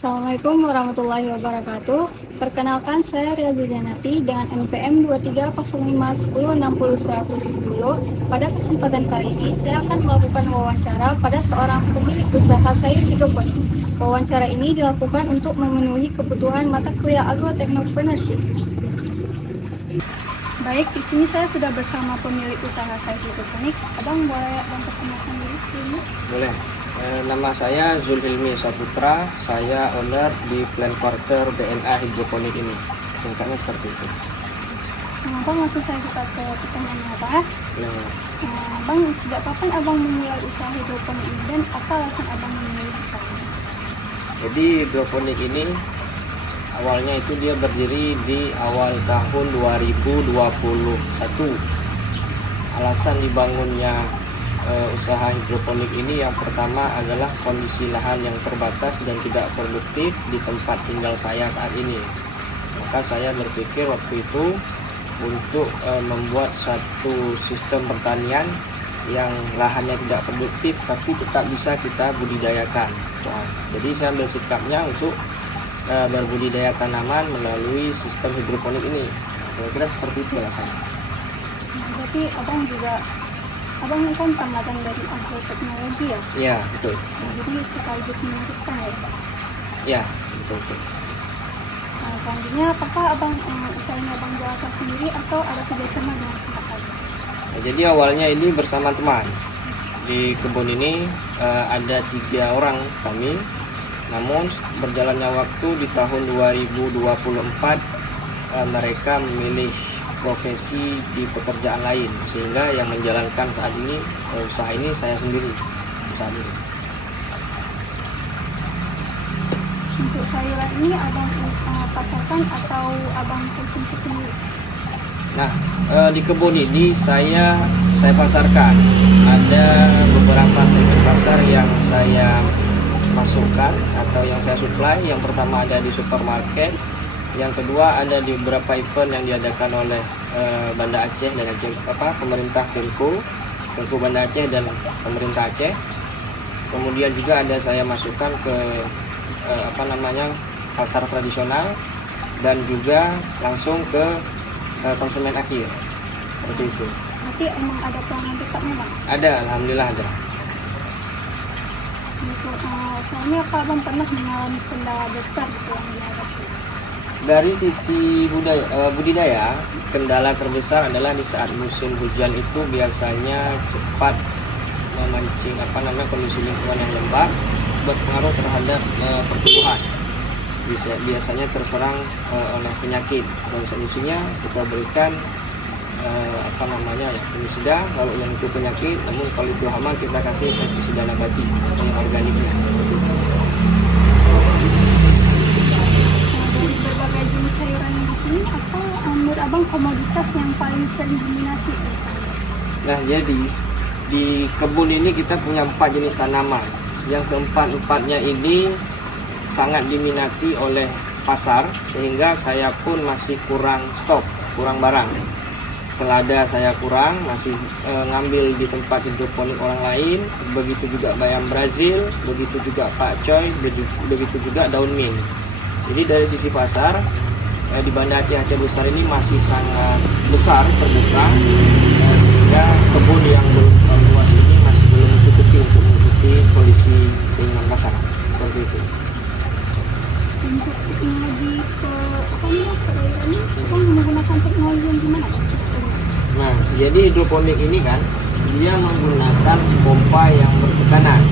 Assalamualaikum warahmatullahi wabarakatuh. Perkenalkan, saya Ria Janati dengan NPM 230510601010. Pada kesempatan kali ini, saya akan melakukan wawancara pada seorang pemilik usaha sayur hidroponik. Wawancara ini dilakukan untuk memenuhi kebutuhan mata kuliah agroteknopreneurship. Baik, di sini saya sudah bersama pemilik usaha sayur hidroponik. Abang boleh memperkenalkan diri sini? Boleh. Nama saya Zulhilmi Saputra, saya owner di Plan Quarter BNA Hidroponik ini. Singkatnya seperti itu. Bang, langsung saya buka ke pertanyaannya, Pak. Bang, sejak kapan Abang memulai usaha hidroponik ini dan apa alasan Abang memulai usaha ini? Jadi hidroponik ini awalnya itu dia berdiri di awal tahun 2021. Alasan dibangunnya usaha hidroponik ini yang pertama adalah kondisi lahan yang terbatas dan tidak produktif di tempat tinggal saya saat ini. Maka saya berpikir waktu itu untuk membuat satu sistem pertanian yang lahannya tidak produktif tapi tetap bisa kita budidayakan. Nah, jadi saya ambil sikapnya untuk berbudidaya tanaman melalui sistem hidroponik ini. Kira-kira seperti itu alasannya. Berarti Abang kan tamatan dari agroteknologi ya? Iya, betul. Jadi sekaligus meneruskan ya? Iya, betul. Selanjutnya, apakah usaha ini Abang jalankan sendiri atau ada kerjasama dengan pihak lain? Jadi awalnya ini bersama teman. Di kebun ini ada 3 orang kami. Namun berjalannya waktu di tahun 2024 mereka memilih profesi di pekerjaan lain, sehingga yang menjalankan saat ini usaha ini saya sendiri saat ini. Untuk sayuran ini Abang pasarkan atau Abang konsumsi sendiri? Nah, di kebun ini saya pasarkan. Ada beberapa segmen pasar yang saya masukkan atau yang saya supply. Yang pertama ada di supermarket, yang kedua ada di beberapa event yang diadakan oleh Banda Aceh dan pemerintah Kemko Banda Aceh dan pemerintah Aceh. Kemudian juga ada saya masukkan ke pasar tradisional dan juga langsung ke konsumen akhir. Seperti itu. Berarti emang ada pelanggan tetapnya, Bang? Ada, alhamdulillah ada. Soalnya apa Abang pernah mengalami kendala besar gitu yang dihadapi? Dari sisi budidaya, kendala terbesar adalah di saat musim hujan itu biasanya cepat memancing kondisi lingkungan yang lembab, berpengaruh terhadap pertumbuhan. Biasanya terserang oleh penyakit. Dan solusinya kita berikan pestisida kalau yang itu penyakit, namun kalau itu hama kita kasih pestisida nabati atau yang organiknya. Dari berbagai jenis sayuran di sini, apa menurut Abang komoditas yang paling sering diminati? Nah, jadi di kebun ini kita punya 4 jenis tanaman. Yang keempat-empatnya ini sangat diminati oleh pasar, sehingga saya pun masih kurang stok, kurang barang. Selada saya kurang, masih ngambil di tempat hidroponik orang lain. Begitu juga bayam Brazil, begitu juga pakcoy, begitu juga daun mint. Jadi dari sisi pasar di Banda Aceh besar ini masih sangat besar terbuka, sehingga kebun yang belum luas ini masih belum mencukupi untuk mengikuti kondisi keinginan pasar. Seperti itu. Untuk teknologi perairannya, Abang menggunakan teknologi yang gimana? Nah, jadi hidroponik ini kan dia menggunakan pompa yang bertekanan.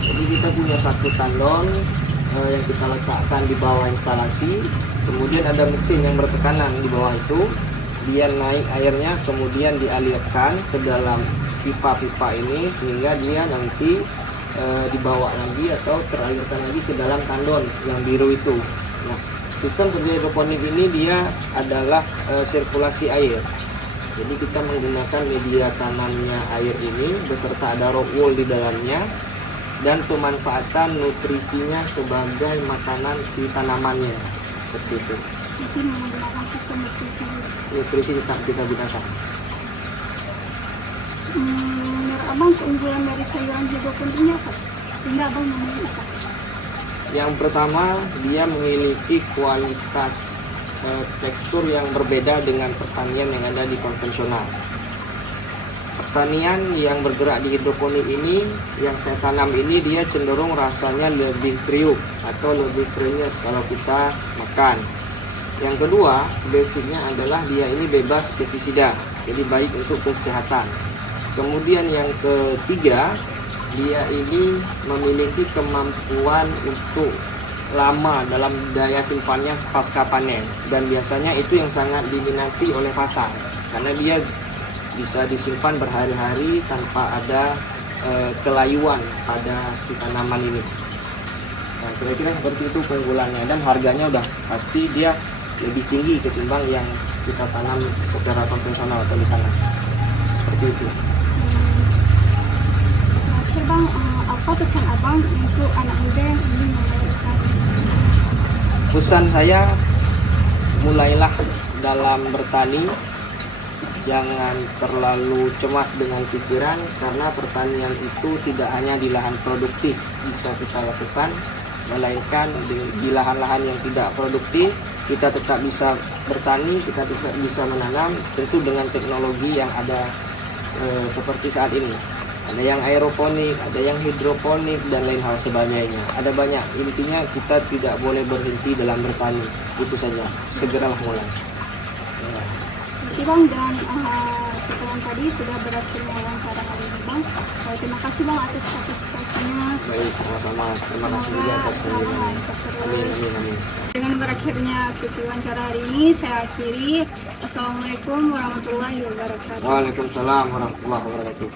Jadi kita punya satu tandon yang kita letakkan di bawah instalasi, kemudian ada mesin yang bertekanan di bawah itu, dia naik airnya kemudian dialirkan ke dalam pipa-pipa ini sehingga dia nanti dibawa lagi atau teralirkan lagi ke dalam tandon yang biru itu. Nah, sistem kerja hidroponik ini dia adalah sirkulasi air. Jadi kita menggunakan media tanamnya air ini beserta ada rock wool di dalamnya, dan pemanfaatan nutrisinya sebagai makanan si tanamannya. Seperti itu. Jadi menggunakan sistem Nutrisi tetap kita gunakan. Menurut Abang keunggulan dari sayuran hidroponik ini apa? Sehingga Abang memilih usaha. Yang pertama, dia memiliki kualitas tekstur yang berbeda dengan pertanian yang ada di konvensional. Pertanian yang bergerak di hidroponik ini, yang saya tanam ini, dia cenderung rasanya lebih kriuk atau lebih krenyes kalau kita makan. Yang kedua, basicnya adalah dia ini bebas pestisida, jadi baik untuk kesehatan. Kemudian yang ketiga, dia ini memiliki kemampuan untuk lama dalam daya simpannya pasca panen, dan biasanya itu yang sangat diminati oleh pasar karena dia bisa disimpan berhari-hari tanpa ada kelayuan pada si tanaman ini. Nah, kira-kira seperti itu keunggulannya, dan harganya udah pasti dia lebih tinggi ketimbang yang kita tanam secara konvensional atau di tanah. Seperti itu. Terakhir Bang, apa pesan Abang untuk anak muda yang ingin memulai usaha? Pesan saya, mulailah dalam bertani, jangan terlalu cemas dengan pikiran, karena pertanian itu tidak hanya di lahan produktif bisa kita lakukan, melainkan di lahan-lahan yang tidak produktif kita tetap bisa bertani, kita tetap bisa menanam, tentu dengan teknologi yang ada seperti saat ini. Ada yang aeroponik, ada yang hidroponik, dan lain hal sebagainya. Ada banyak. Intinya kita tidak boleh berhenti dalam bertani. Itu saja. Segeralah mulai. Ya. Oke Bang, dan setelah tadi sudah berhasil mewawancara hari ini Bang. Terima kasih Bang atas partisipasinya. Baik, sama-sama. Terima kasih juga Semoga atas selama kunjungannya. lancar terus. Amin, amin, amin. Dengan berakhirnya sesi wawancara hari ini, saya akhiri. Assalamualaikum warahmatullahi wabarakatuh. Waalaikumsalam warahmatullahi wabarakatuh.